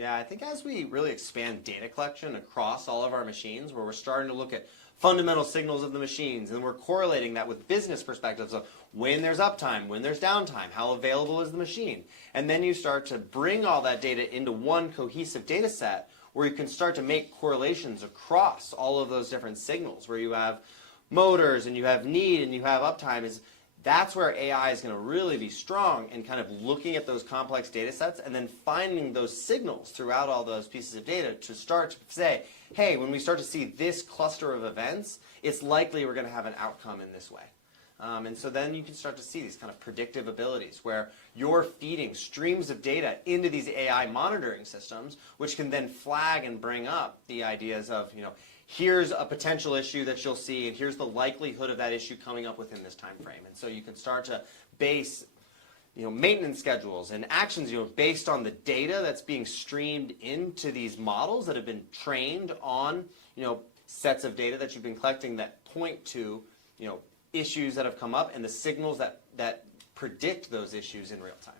Yeah, I think as we really expand data collection across all of our machines, where we're starting to look at fundamental signals of the machines, and we're correlating that with business perspectives of when there's uptime, when there's downtime, how available is the machine. And then you start to bring all that data into one cohesive data set where you can start to make correlations across all of those different signals, where you have motors and you have need and you have uptime. That's where AI is going to really be strong in kind of looking at those complex data sets and then finding those signals throughout all those pieces of data to start to say, hey, when we start to see this cluster of events, it's likely we're going to have an outcome in this way. And so then you can start to see these kind of predictive abilities where you're feeding streams of data into these AI monitoring systems, which can then flag and bring up the ideas of, here's a potential issue that you'll see, and here's the likelihood of that issue coming up within this time frame. And so you can start to base maintenance schedules and actions based on the data that's being streamed into these models that have been trained on sets of data that you've been collecting that point to issues that have come up and the signals that predict those issues in real time.